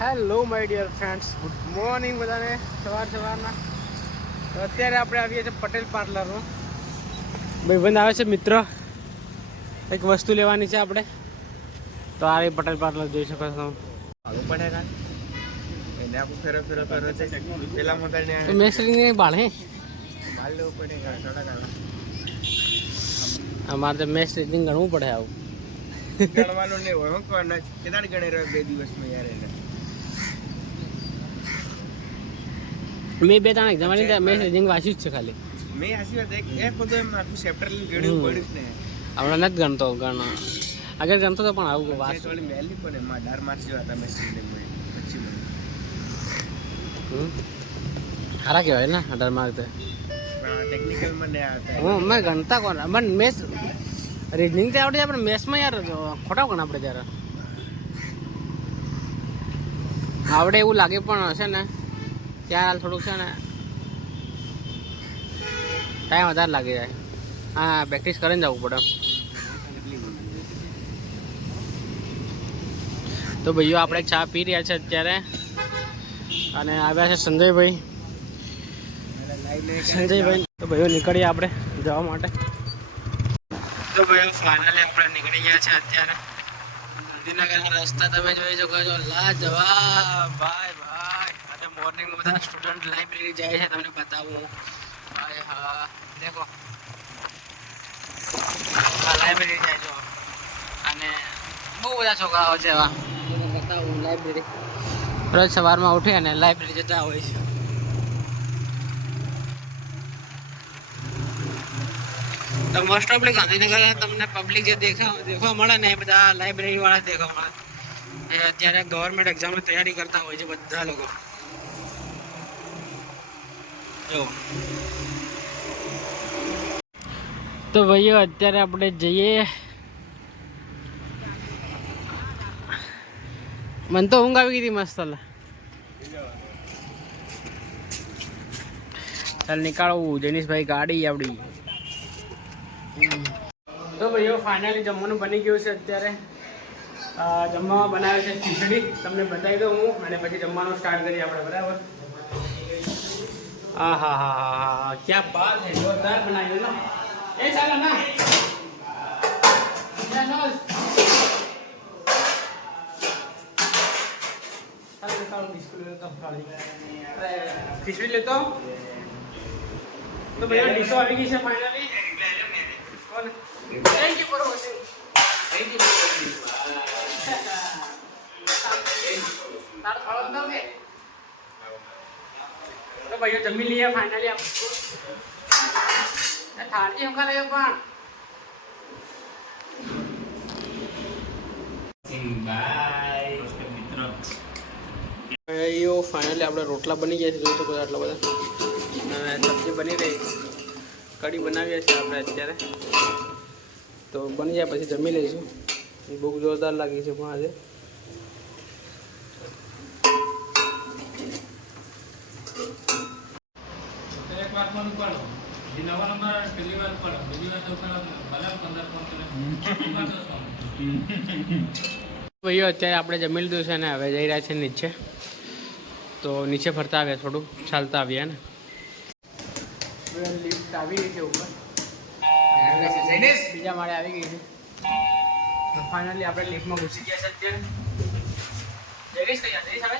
Hello my dear friends, good morning બધાને. સવારના તો અત્યારે આપણે આવીએ છીએ પટેલ પાર્લરમાં. ભાઈબંધ આવે છે, મિત્ર, એક વસ્તુ લેવાની છે આપણે. તો આવી પટેલ પાર્લર જોઈ શકો છો. આગળ પડે કાન એને આપો ફેરો છે પેલા મોટાને તો મેસરી ને બાળ હે માલ લેવું પડે કાન થોડા કાન અમારે તો મેસરી ગણવું પડે. આવું ગણવાનું નહીં હોય. હું કોણ કેટલા ગણે રહ્યો 2 દિવસમાં યાર એને મેં 2 ત્રણ એક્ઝામ આલી મેસરી વાંચ્યું જ છે ખાલી. મેં આસી વાત એક બધું એમ આખું ચેપ્ટર લઈને ગણ્યું પડ્યું જ ને. હમણાં નથી ગણતો, આગળ ગણતો તો પણ આવું વાત થોડી મેલી પડે માં 18 માર્ક્સ જેવા હતા મેસરી ને પછી સારા કહેવાય ને 18 માર્ક તો. પણ ટેકનિકલ માં ને આવતા હું મેં ગણતા કોણ મને મેથ્સ રીઝનિંગ તો આવડે પણ મેથ્સમાં યાર ખોટા કોણ આપણે ત્યારે આવડે એવું લાગે પણ છે ને ત્યાં હાલ થોડુંક છે ને ટાઈમ વધારે લાગી જાય. હા, પ્રેક્ટિસ કરીને જવું પડે. તો ભાઈઓ આપણે ચા પી રહ્યા છે અત્યારે અને આવ્યા છે સંજયભાઈ. તો ભાઈઓ નીકળીએ આપણે જવા માટે. તો ભાઈઓ ફાઇનલી આપણે નીકળી ગયા છે અત્યારે. ગાંધીનગરના રસ્તા તમે જોઈ શકો છો, લાજવાબ ભાઈ. અને મોર્નિંગમાં બધા સ્ટુડન્ટ લાઇબ્રેરી જાય છે, તમને બતાવું ભાઈ. હા દેખો, લાઇબ્રેરી જાય છો અને બહુ બધા છોકરાઓ છે એવા. બતાવું લાઇબ્રેરી રોજ સવારમાં ઉઠી અને લાઇબ્રેરી જતા હોય છે. તો મોસ્ટ ઓફલી ગાંધીનગર તમને પબ્લિક જે દેખવા મળે ને એ બધા લાઇબ્રેરી વાળા દેખવા મળે. અત્યારે ગવર્મેન્ટ એક્ઝામની તૈયારી કરતા હોય છે બધા લોકો. જો તો ભાઈઓ અત્યારે આપણે જઈએ. મને તો ઊંઘ આવી ગઈ હતી મસ્ત. ચાલ નીકાળવું જનીશભાઈ ગાડી આવડી. તો ભાઈઓ ફાઇનલી જમવાનું બની ગયું છે અત્યારે. જમવામાં બનાવે છે ખીચડી, તમને બતાવી દઉં હું અને પછી જમવાનું સ્ટાર્ટ કરીએ આપણે, બરાબર. હા હા હા હા હા, ક્યાં બાત હે, જોરદાર બનાવ્યું ને. એ ચાલો ના ખીચડી લેતો. તો ભાઈ ડીશો આવી ગઈ છે finally. Thank you for watching. તો ભાઈઓ જમી લઈએ ફાઇનલી. થાળી હું ખાલે પણ ભાઈઓ ફાઇનલી આપણે રોટલા બની ગયા છે, જોઈ શકો આટલા બધા. અને સબ્જી બની રહી, કઢી બનાવીએ છીએ આપણે અત્યારે. તો બની જાય પછી જમી લઈશું. ભૂખ જોરદાર લાગી છે પણ આજે. ભાઈઓ અત્યારે આપણે જમી લીધું છે ને હવે જઈ રહ્યા છે નીચે. તો નીચે ફરતા આવ્યા, થોડું ચાલતા આવ્યા ને. લિફ્ટ આવી ગઈ છે ઉપર, બીજા માળે આવી ગઈ છે. તો ફાઇનલી આપણે લિફ્ટમાં ઘૂસી ગયા છે અત્યારે. જઈશ કઈ જઈશ હવે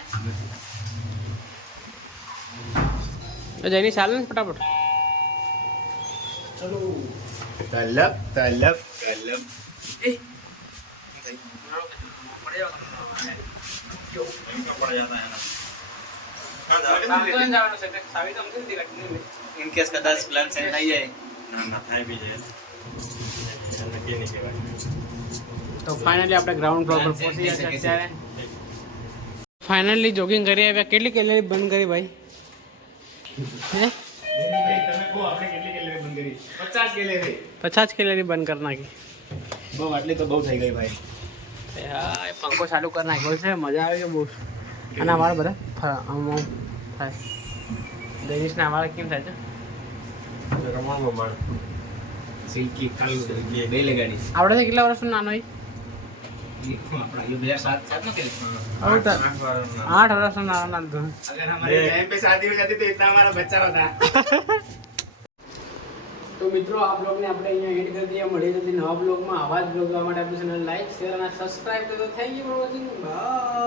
તો જઈની ચાલે ને ફટાફટ. ચલો તલબ ઇનકેસ કદાચ પ્લાન સેટ થઈ જાય તો ફાઇનલી આપણે ગ્રાઉન્ડ ફ્લોર પર પહોંચી ગયા છે અત્યારે. ફાઇનલી જોગિંગ કરી આવ્યા. કેટલી કેલરી બંધ કરી ભાઈ? 50 કેલરી બંધ કરી નાખી. બહુ આટલી તો બહુ થઈ ગઈ ભાઈ. હા, પંખો ચાલુ કરી નાખ્યો છે, મજા આવી ગઈ બહુ. અને અમારે બધા થાય દૈનિશને અમારે કેમ થાય છે? રમવામાં માણ સિલ્કી ખાલી બે લગાડી. આપણે કેટલા વર્ષનો નાનો હોય? अब तो 8 वर्ष नाना धुन अगर हमारे टाइम पे शादी हो जाती तो इतना हमारा बच्चा होता. તો મિત્રો આ બ્લોગને આપણે અહીંયા એન્ડ કરી દઈએ. મળી જતી નવા બ્લોગમાં. આવા જ બ્લોગ જોવા માટે આપણી ચેનલ લાઈક શેર અને સબસ્ક્રાઇબ કરો. Thank you for watching. By.